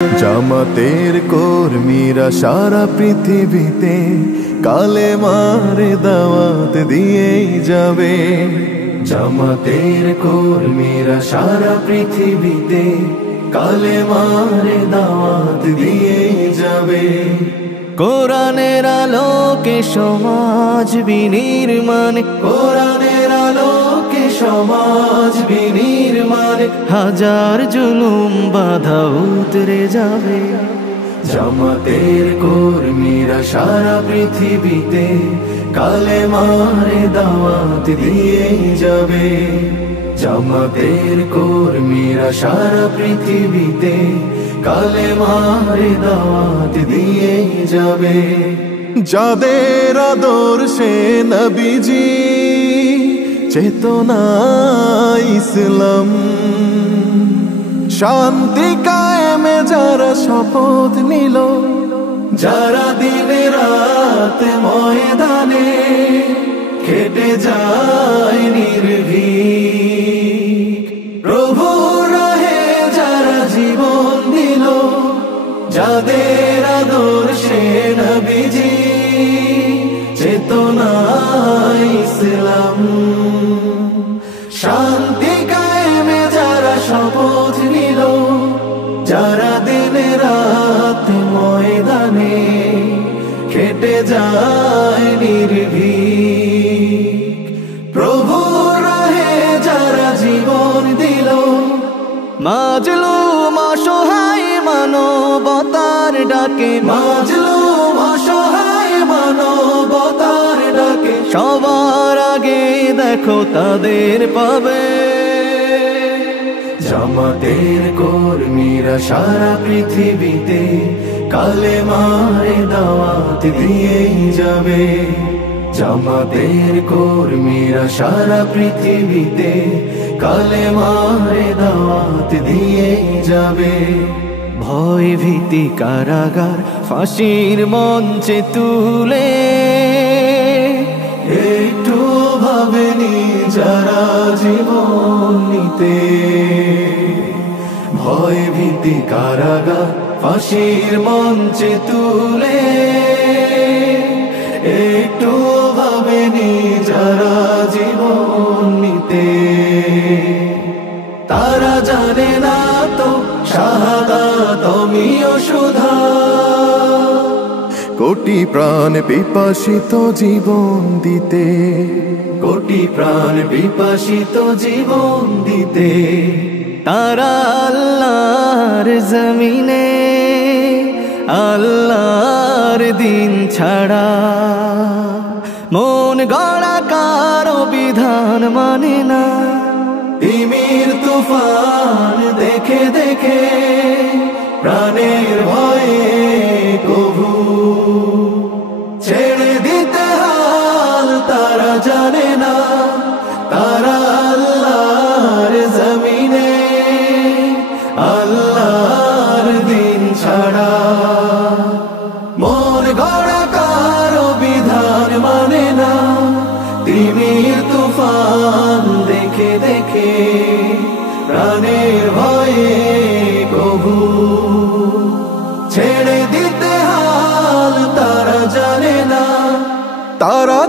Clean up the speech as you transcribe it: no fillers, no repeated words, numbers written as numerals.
জামাতের কর্মীরা সারা পৃথিবীতে কালেমার দাওয়াত দিয়েই যাবে। জামাতের কর্মীরা সারা পৃথিবীতে কালেমার দাওয়াত দিয়েই যাবে। কোরআনের আলোকে সমাজ বিনির্মাণ, কোরআনের আলোকে সমাজ বিনির্মাণ, হাজার জুলুম বাধা উতরে যাবে। জামাতের কর্মীরা সারা পৃথিবীতে কালেমার দাওয়াত দিয়েই যাবে। জামাতের কর্মীরা সারা পৃথিবীতে কালেমার দাওয়াত দিয়েই যাবে। যাদের আদর্শে নবীজি চেতনা ইসলাম, শান্তি কায়েমে যারা শপথ নিল, যারা দিনে রাত ময়দানে খেটে যায় নির্ভীক, প্রভু রাহে যারা জীবন দিল, যাদের আদর্শে নবীজি চেতনা ইসলাম, শান্তি কায়েমে যারা শপথ নিল, যারা দিনে রাত ময়দানে খেটে যায় নির্ভীক, প্রভু রাহে যারা জীবন দিল, মাজলুম অসহায় মানবতার ডাকে, মাজলুম অসহায় মানবতার ডাকে, সবার আগে দেখো তাদের পাবে। জামাতের কর্মীরা সারা পৃথিবীতে কালেমার দাওয়াত দিয়েই যাবে। জামাতের কর্মীরা সারা পৃথিবীতে কালেমার দাওয়াত দিয়েই যাবে। ভয় ভীতি কারাগার ফাঁসির মঞ্চে তুলে একটু ভাবেনি যারা জীবন নিতে। ভয় ভীতি কারাগার ফাঁসির মঞ্চে তুলে একটু ভাবেনি যারা জীবন নিতে। তারা জানে না তো শাহাদাত অমিয় সুধা, কোটি প্রাণ বিপাসিত জীবন দিতে, কোটি প্রাণ বিপাসিত জীবন দিতে। তারা আল্লাহর জমিনে আল্লাহর দিন ছাড়া মন গড়া কারো বিধান মানে না। তিমির তুফান দেখে দেখে প্রাণের ভয়ে কভু ছেড়ে দিতে হাল তারা জানে না। তারা আল্লাহর জমিনে আল্লাহর দিন ছাড়া মন গড়া কারো বিধান মানে না। তিমির তুফান দেখে দেখে প্রাণের ভয়ে কভু ছেড়ে দিতে হাল তারা জানে না। তারা